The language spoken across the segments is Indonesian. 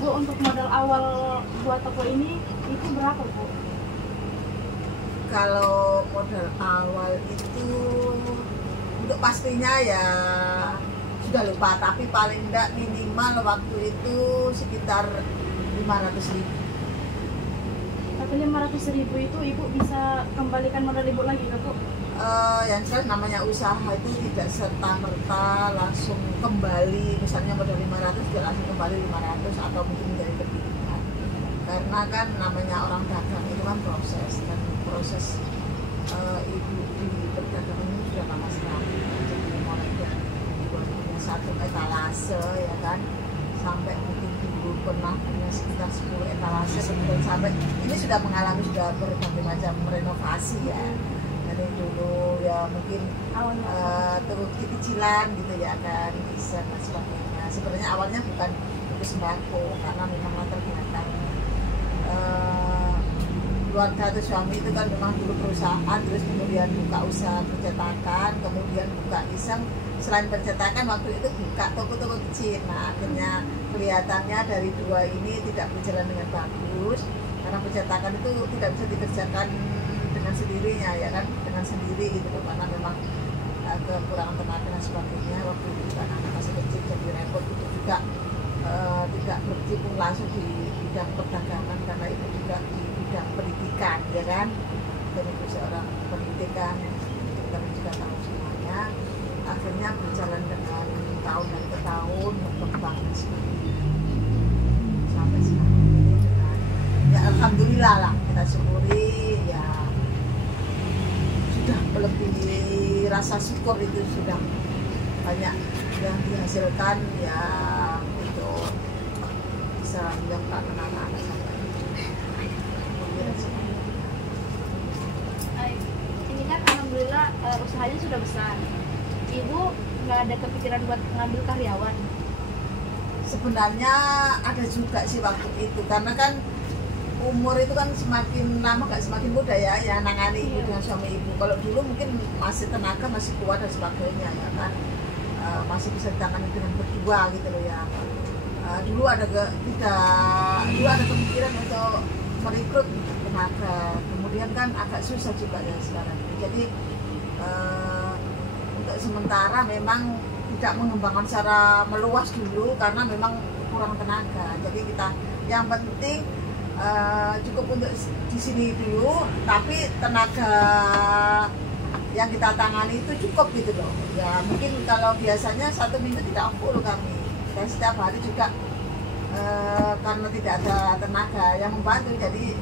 Ibu untuk modal awal buat toko ini itu berapa, Bu? Kalau modal awal itu untuk pastinya ya sudah lupa, tapi paling enggak minimal waktu itu sekitar 500.000. Tapi 500.000 itu Ibu bisa kembalikan modal Ibu lagi nggak, Bu? Yang jelas namanya usaha itu tidak serta-merta langsung kembali, misalnya modal 500 tidak langsung kembali 500 atau mungkin menjadi lebih kan. Karena kan namanya orang dagang itu kan proses, dan proses ibu di perdagangan ini sudah lama sekali. Jadi mulai dari punya satu etalase ya kan, sampai mungkin dulu pernah punya sekitar 10 etalase, kemudian sampai ini sudah mengalami berbagai macam renovasi ya. Dari dulu ya mungkin turut cicilan gitu ya kan, bisa dan sebagainya. Sebenarnya awalnya bukan untuk sembako, karena memang latar belakang keluarga atau suami itu kan memang dulu perusahaan, terus kemudian buka usaha percetakan, kemudian buka iseng selain percetakan waktu itu buka toko-toko kecil. Nah akhirnya kelihatannya dari dua ini tidak berjalan dengan bagus, karena percetakan itu tidak bisa dikerjakan dengan sendirinya ya kan, dengan sendiri gitu loh, karena memang kekurangan tenaga dan sebagainya. Waktu itu kan anak masih kecil jadi repot, itu juga tidak berkecimpung langsung di bidang perdagangan, karena itu juga di bidang pendidikan ya kan, dan itu seorang pendidikan kita juga tahu semuanya. Akhirnya berjalan dengan tahun ke tahun, berkembang sampai sekarang ini dengan ya alhamdulillah lah, kita syukuri ya, sudah melebihi rasa syukur, itu sudah banyak yang dihasilkan ya, itu bisa menyebabkan anak-anak sampai ini kan alhamdulillah usahanya sudah besar. Ibu nggak ada kepikiran buat ngambil karyawan? Sebenarnya ada juga sih waktu itu, karena kan umur itu kan semakin lama nggak semakin muda ya, yang nangani ibu dengan suami ibu. Kalau dulu mungkin masih tenaga, masih kuat dan sebagainya ya kan, masih bisa ditangani dengan berdua gitu loh ya. Dulu ada kemungkinan untuk merekrut tenaga, kemudian kan agak susah juga ya sekarang. Jadi untuk sementara memang tidak mengembangkan secara meluas dulu, karena memang kurang tenaga. Jadi kita yang penting cukup untuk di sini dulu, tapi tenaga yang kita tangani itu cukup gitu loh ya. Mungkin kalau biasanya 1 minggu tidak full kami, dan setiap hari juga karena tidak ada tenaga yang membantu, jadi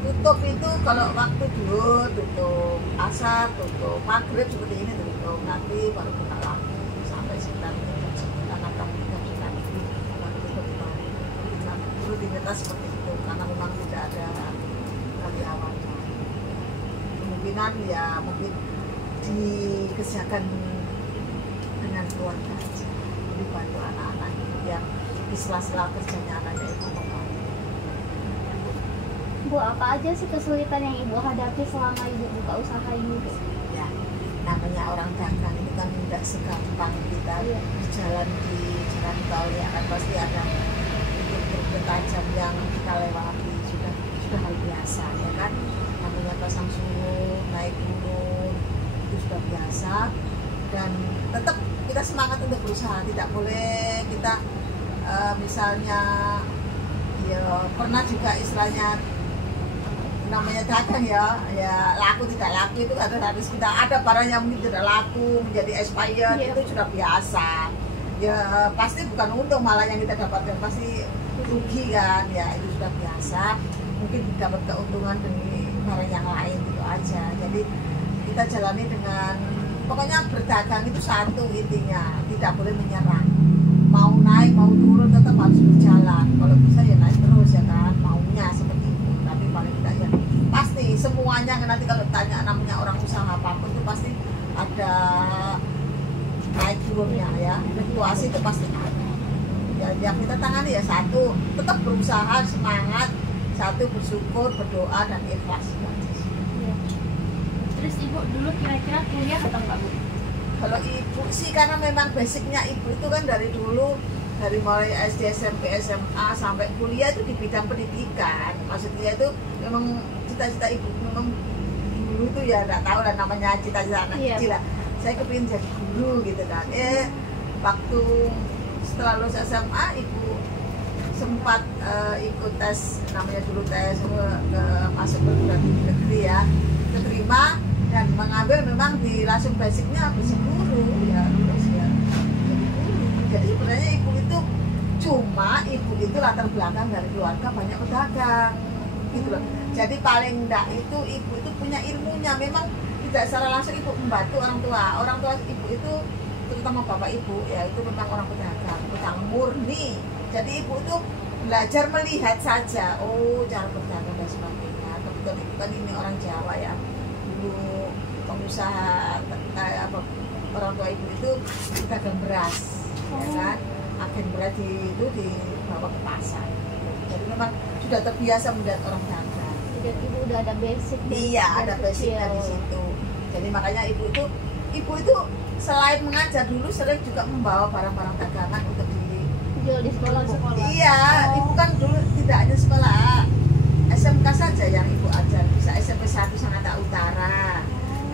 tutup itu kalau waktu dulu tutup asar, tutup maghrib seperti ini tutup, nanti baru buka lagi sampai sekitar jam 9 atau jam 9 baru tutup kembali. Rutinitas seperti itu, karena memang tidak ada karyawannya. Kemungkinan ya mungkin dikerjakan dengan keluarga aja, dibantu anak-anak yang di sela-sela kerjanya anaknya itu membantu. Bu, apa aja sih kesulitan yang Ibu hadapi selama Ibu buka usaha ini? Ya, namanya orang dagang itu kan tidak segampang kita berjalan di jalan tol ya kan, pasti ada titik tajam yang kita lewati, sudah hal biasa ya kan. Namanya pasang surut, naik gunung, itu sudah biasa, dan tetap kita semangat untuk berusaha. Tidak boleh kita misalnya ya pernah juga istilahnya namanya dagang ya laku tidak laku itu harus kita ada barang yang mungkin tidak laku menjadi expired, itu sudah biasa ya, pasti bukan untung, malah yang kita dapatkan pasti rugi kan ya, itu sudah biasa. Mungkin dapat keuntungan demi barang yang lain gitu aja. Jadi kita jalani dengan pokoknya berdagang itu satu intinya, tidak boleh menyerah. Mau naik mau turun tetap harus berjalan, kalau bisa ya naik terus ya kan, maunya seperti itu. Tapi paling tidak ya pasti semuanya, nanti kalau tanya namanya orang usaha apapun itu pasti ada naik turunnya ya, fluktuasi itu pasti ada ya. Yang kita tangani ya satu, tetap berusaha, semangat, satu bersyukur, berdoa dan ikhlas. Terus Ibu dulu kira-kira kuliah atau enggak, Bu? Kalau ibu sih karena memang basicnya ibu itu kan dari dulu dari mulai SD, SMP, SMA sampai kuliah itu di bidang pendidikan. Maksudnya itu memang cita-cita ibu memang dulu itu ya nggak tahu lah namanya cita-cita anak kecil lah. Saya kepingin jadi guru gitu kan. Waktu setelah lulus SMA ibu sempat ikut tes, namanya dulu tes ke masuk perguruan tinggi negeri ya, keterima dan mengambil memang di langsung basicnya basic guru ya, lulus ya jadi guru. Jadi sebenarnya ibu itu ibu itu latar belakang dari keluarga banyak pedagang gitu loh. Jadi paling enggak itu ibu itu punya ilmunya, memang tidak secara langsung ibu membantu orang tua ibu itu terutama bapak ibu ya itu memang orang pedagang murni. Jadi ibu itu belajar melihat saja, oh cara berdagang dan sebagainya. Kebetulan ibu kan ini orang Jawa ya, dulu pengusaha orang tua ibu itu pedagang beras, ya kan, agen beras itu dibawa ke pasar. Jadi memang sudah terbiasa melihat orang dagang. Dan ibu udah ada basic. Iya, ada basicnya di situ. Jadi makanya ibu itu selain mengajar dulu sering juga membawa barang-barang dagangan untuk dijual di sekolah. Iya, ibu kan dulu tidak hanya sekolah SMK saja yang ibu ajar, bisa SMP 1 Sangatta Utara,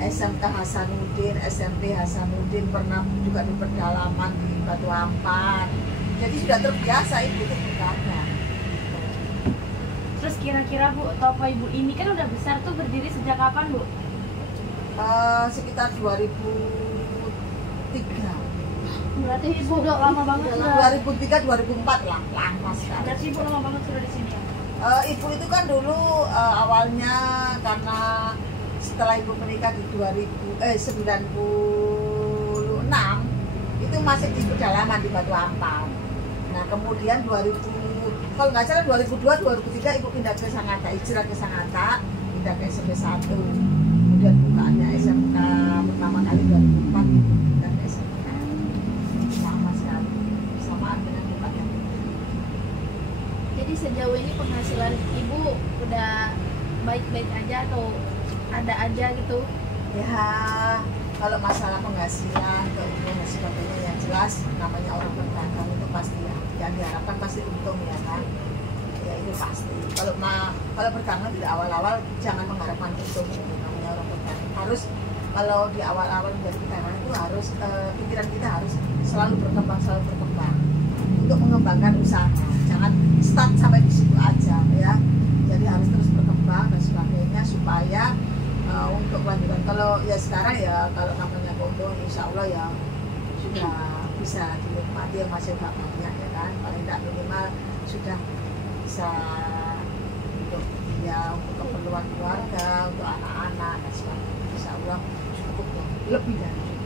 SMK Hasanuddin, SMP Hasanuddin, pernah juga di pedalaman di Batu Ampar. Jadi sudah terbiasa ibu itu berdagang. Terus kira-kira Bu, toko ibu ini kan udah besar tuh, berdiri sejak kapan Bu? Sekitar 2003. Berarti ibu udah lama banget. 2003 2004 lah, lama sekali. Berarti ibu lama banget sudah di sini ya? Ibu itu kan dulu awalnya karena setelah ibu menikah di 96 itu masih di pedalaman di Batu Ampar. Nah kemudian 2000 kalau nggak salah 2002 2003 ibu pindah ke Sangatta, hijrah ke Sangatta, pindah ke SMP 1. Kemudian bukaannya SMK pertama kali 2004 ibu pindah ke SMK. Sama sekali bersamaan dengan bukanya. Jadi sejauh ini penghasilan ibu udah baik-baik aja atau ada aja gitu? Ya kalau masalah penghasilan keuntungan dan sebagainya yang jelas namanya orang berdagang itu pasti ya, yang diharapkan pasti untung ya kan, ya itu pasti. Kalau berdagang tidak awal-awal jangan mengharapkan untung, namanya orang berdagang harus, kalau di awal-awal menjadi pedagang itu harus pikiran kita harus selalu berkembang untuk mengembangkan usaha, jangan start sampai di situ aja ya. Jadi harus terus berkembang dan sebagainya supaya untuk kelanjutan. Kalau ya sekarang ya kalau namanya keuntungan insya Allah ya sudah bisa dinikmati, yang masih agak banyak ya kan, paling tidak minimal sudah bisa untuk untuk keperluan keluarga, untuk anak-anak dan sebagainya, insya Allah cukup ya, lebih dari cukup.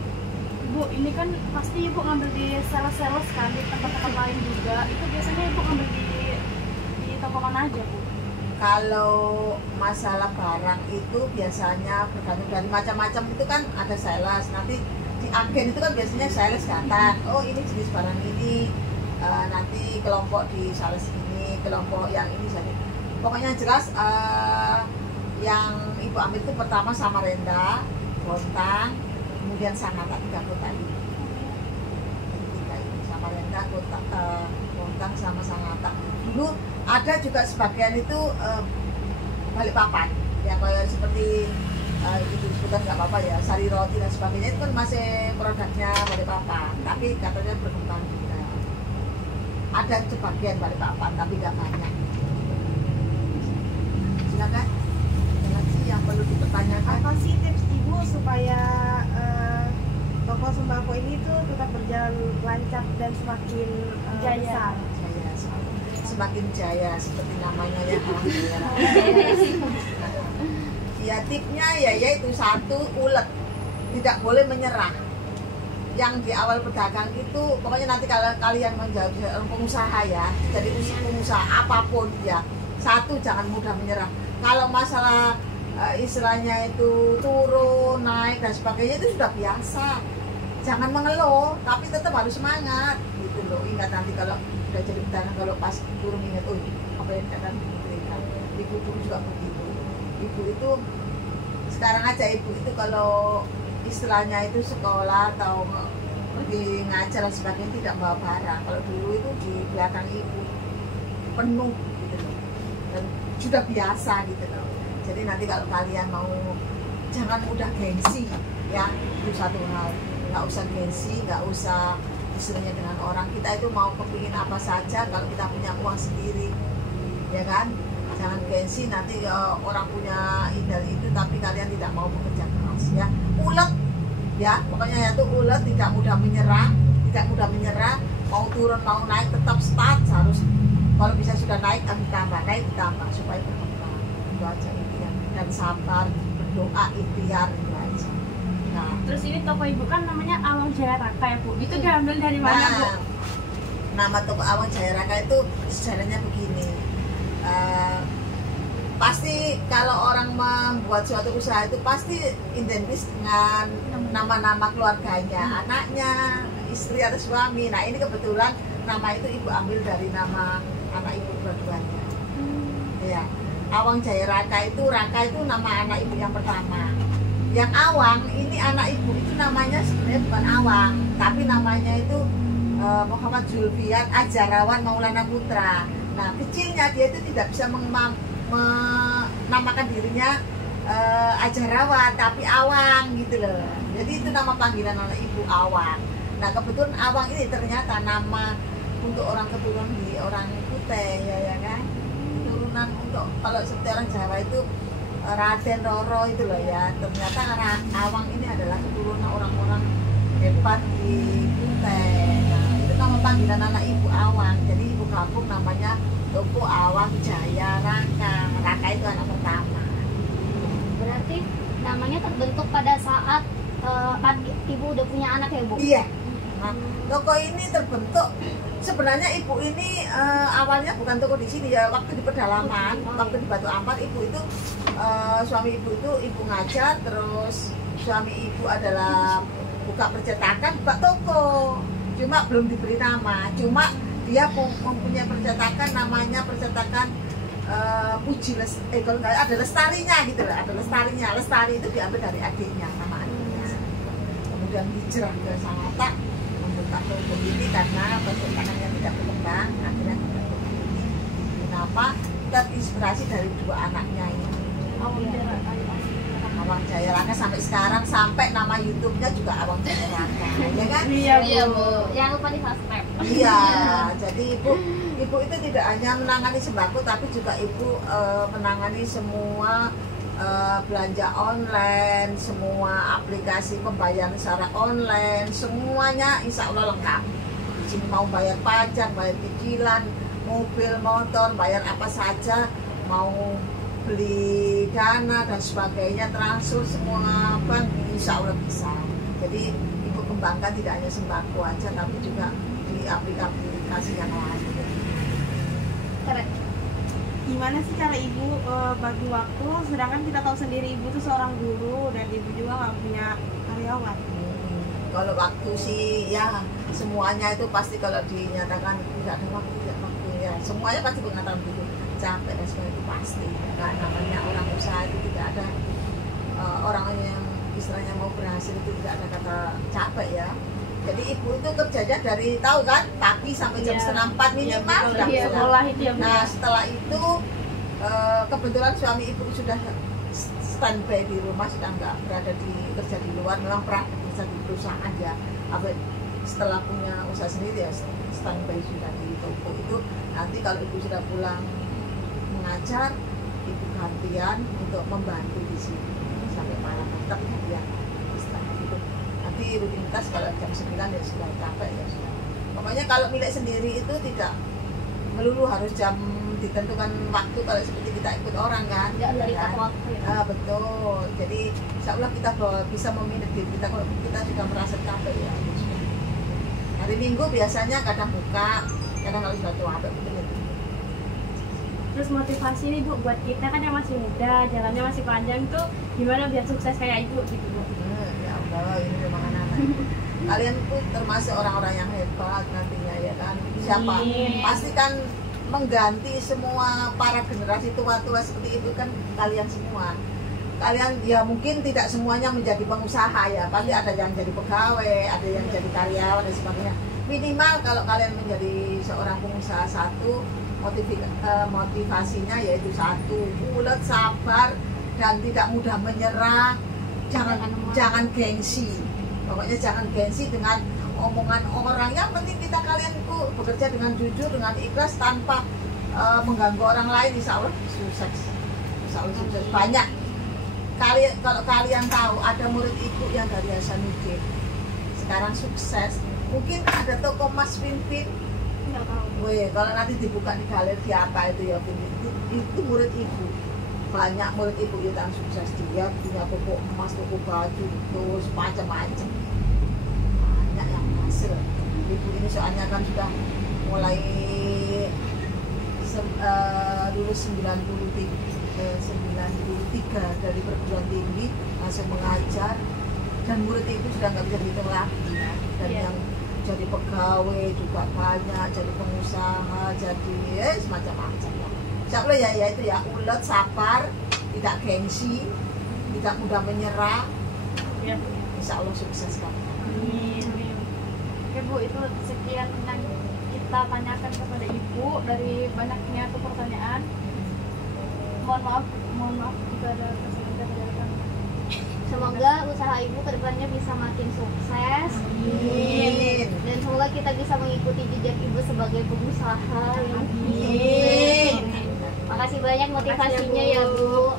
Bu, ini kan pasti ibu ngambil di sales-sales kan, di tempat-tempat lain juga. Itu biasanya ibu ngambil di toko mana aja Bu? Kalau masalah barang itu biasanya bergantung dari macam-macam, itu kan ada sales, nanti di agen itu kan biasanya sales datang, oh ini jenis barang ini, nanti kelompok di sales ini, kelompok yang ini, jadi pokoknya jelas yang ibu ambil itu pertama Samarinda, Bontang, kemudian Sangatta, 3 kota ini. Samarinda, Bontang sama Sangatta. Dulu ada juga sebagian itu Balikpapan ya, kayak seperti itu disebutkan nggak apa-apa ya, sari roti dan sebagainya, itu kan masih produknya Balikpapan, tapi katanya berkembang juga. Ada sebagian Balikpapan tapi nggak banyak. Silakan, ada lagi yang perlu dipertanyakan? Apa sih tips ibu supaya toko sembako ini tuh tetap berjalan lancar dan semakin besar? Semakin jaya seperti namanya ya, alhamdulillah. Ya tipnya ya yaitu satu, ulet, tidak boleh menyerah. Yang di awal pedagang itu pokoknya nanti kalau kalian menjadi pengusaha ya, jadi pengusaha apapun ya, satu jangan mudah menyerah. Kalau masalah istilahnya itu turun naik dan sebagainya itu sudah biasa, jangan mengeluh tapi tetap harus semangat gitu loh. Ingat nanti kalau udah jadi pedagang, kalau pas turun ingat, oh apa yang akan diberikan. Ibu pun juga begitu. Ibu itu sekarang aja ibu itu kalau istilahnya itu sekolah atau pergi ngajar dan sebagainya tidak bawa barang. Kalau dulu itu di belakang ibu penuh gitu loh, dan sudah biasa gitu loh. Jadi nanti kalau kalian mau, jangan mudah gengsi ya, itu satu hal. Nggak usah gengsi, nggak usah istilahnya dengan orang. Kita itu mau kepingin apa saja kalau kita punya uang sendiri, ya kan? Jangan gengsi nanti orang punya ide itu tapi kalian tidak mau bekerja keras ya. Ulet ya, pokoknya itu ulet, tidak mudah menyerah, mau turun mau naik tetap start, harus kalau bisa sudah naik ditambah supaya berkembang. Itu aja intinya, dan sabar, berdoa, ikhtiar itu aja. Nah, Terus ini toko ibu kan namanya Awang Jaya Raka ya Bu. Itu diambil dari mana Bu? Nama toko Awang Jaya Raka itu sejarahnya begini. Pasti kalau orang membuat suatu usaha itu pasti identis dengan nama-nama keluarganya, anaknya, istri atau suami. Nah ini kebetulan nama itu ibu ambil dari nama anak ibu dua-duanya. Ya, Awang Jaya Raka itu nama anak ibu yang pertama. Yang Awang ini anak ibu itu namanya sebenarnya bukan Awang, tapi namanya itu Muhammad Zulfian Ajarawan Maulana Putra. Nah kecilnya dia itu tidak bisa menamakan dirinya Ajarawan, tapi Awang gitu loh. Jadi itu nama panggilan anak ibu, Awang. Nah kebetulan Awang ini ternyata nama untuk orang keturunan di orang Kutai ya kan. Keturunan untuk kalau seperti orang Jawa itu Raden Roro itu loh ya. Ternyata Awang ini adalah keturunan orang-orang hebat di Kutai. Nah itu nama panggilan anak ibu, Awang. Jadi ibu kampung namanya Toko Awang Jaya Raka. Raka itu anak pertama. Berarti namanya terbentuk pada saat ibu udah punya anak ya Bu? Iya. Nah, toko ini terbentuk sebenarnya ibu ini awalnya bukan toko di sini ya, waktu di pedalaman, waktu di Batu Ampar ibu itu suami ibu itu ibu ngajar, terus suami ibu adalah buka percetakan, buka toko. Cuma belum diberi nama, cuma dia mempunyai percetakan namanya percetakan kalau nggak ada lestarinya gitu loh, ada lestarinya. Lestari itu diambil dari adiknya, nama adiknya. Kemudian hijrah ke Sangatta membuka toko ini karena percetakannya tidak berkembang, akhirnya membuka toko ini. Kenapa? Terinspirasi dari dua anaknya ini. Awang Jaya Raka sampai sekarang, sampai nama YouTube-nya juga Awang Jaya Raka, ya kan? Iya Bu. Jangan lupa di subscribe. Iya, jadi ibu itu tidak hanya menangani sembako, tapi juga ibu menangani semua belanja online, semua aplikasi pembayaran secara online, semuanya insya Allah lengkap. Di sini mau bayar pajak, bayar cicilan, mobil, motor, bayar apa saja, mau beli dana dan sebagainya, transfer semua bank insya Allah bisa. Jadi ibu kembangkan tidak hanya sembako aja, tapi juga di aplikasi yang lain. Keren. Gimana sih cara ibu bagi waktu, sedangkan kita tahu sendiri ibu tuh seorang guru dan ibu juga nggak punya karyawan. Kalau waktu sih ya semuanya itu pasti kalau dinyatakan tidak ada waktu ya semuanya pasti mengatakan begitu, capek dan sebagainya itu pasti. Nah, namanya orang usaha itu tidak ada orang yang istilahnya mau berhasil itu tidak ada kata capek ya. Jadi ibu itu kerjanya dari tahu kan pagi sampai jam setengah 4 minimal sudah sekolah itu ya Bu. Nah setelah itu kebetulan suami ibu sudah standby di rumah, sudah nggak berada di kerja di luar, memang pernah kerja di perusahaan ya. Setelah punya usaha sendiri ya standby sudah di toko itu. Nanti kalau ibu sudah pulang mengajar, ibu gantian untuk membantu di sini sampai malam, tetap gantian setelah itu. Nanti rutinitas kalau jam 9 ya sudah capek ya sudah. Pokoknya kalau milik sendiri itu tidak melulu harus jam ditentukan waktu kalau seperti kita ikut orang kan. Nggak terikat kan? waktu ya. Betul. Jadi insya Allah kita bisa memilih diri kita kalau kita sudah merasa capek ya. Hari Minggu biasanya kadang buka, kadang kalau sudah tua betul. Terus motivasi nih Bu buat kita kan yang masih muda, jalannya masih panjang tuh gimana biar sukses kayak ibu gitu Bu? Ya Allah, ini memang anak-anak. Kalian tuh termasuk orang-orang yang hebat nantinya ya kan. Siapa? Pasti kan mengganti semua para generasi tua-tua seperti itu kan kalian semua. kalian ya mungkin tidak semuanya menjadi pengusaha ya, pasti ada yang jadi pegawai, ada yang jadi karyawan dan sebagainya. Minimal kalau kalian menjadi seorang pengusaha, satu motivasinya yaitu satu, ulet, sabar, dan tidak mudah menyerah. Jangan gengsi, pokoknya jangan gengsi dengan omongan orang. Yang penting kalian bekerja dengan jujur, dengan ikhlas, tanpa mengganggu orang lain. Insya Allah sukses, insya Allah sukses. Banyak kalau kalian tahu ada murid ibu yang dari Hasanuddin sekarang sukses. Mungkin ada toko Mas Pimpin, nggak tahu. weh, kalau nanti dibuka di galeri apa itu ya Pimpin, itu murid ibu. Banyak murid ibu yang sukses, dia punya toko emas, toko baju, terus macam-macam. Banyak yang hasil. Ibu ini soalnya kan sudah mulai lulus 93 dari perguruan tinggi, langsung mengajar, dan murid itu sudah nggak bisa dihitung lagi ya. Dan yang jadi pegawai juga banyak, jadi pengusaha, jadi semacam-macam ya. Insya Allah ya itu ya, ulet, sabar, tidak gengsi, tidak mudah menyerah. Ya. Insya Allah sukses kan. Amin. Oke Bu, itu sekian yang kita tanyakan kepada Ibu dari banyaknya pertanyaan. Mohon maaf jika ada kesalahan. Semoga usaha ibu kedepannya bisa makin sukses. Amin. Dan semoga kita bisa mengikuti jejak ibu sebagai pengusaha. Amin. Makasih banyak motivasinya ya Bu.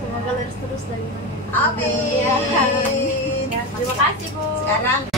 Semoga lurus terus dari mana. Amin. Ya, terima kasih Bu. Sekarang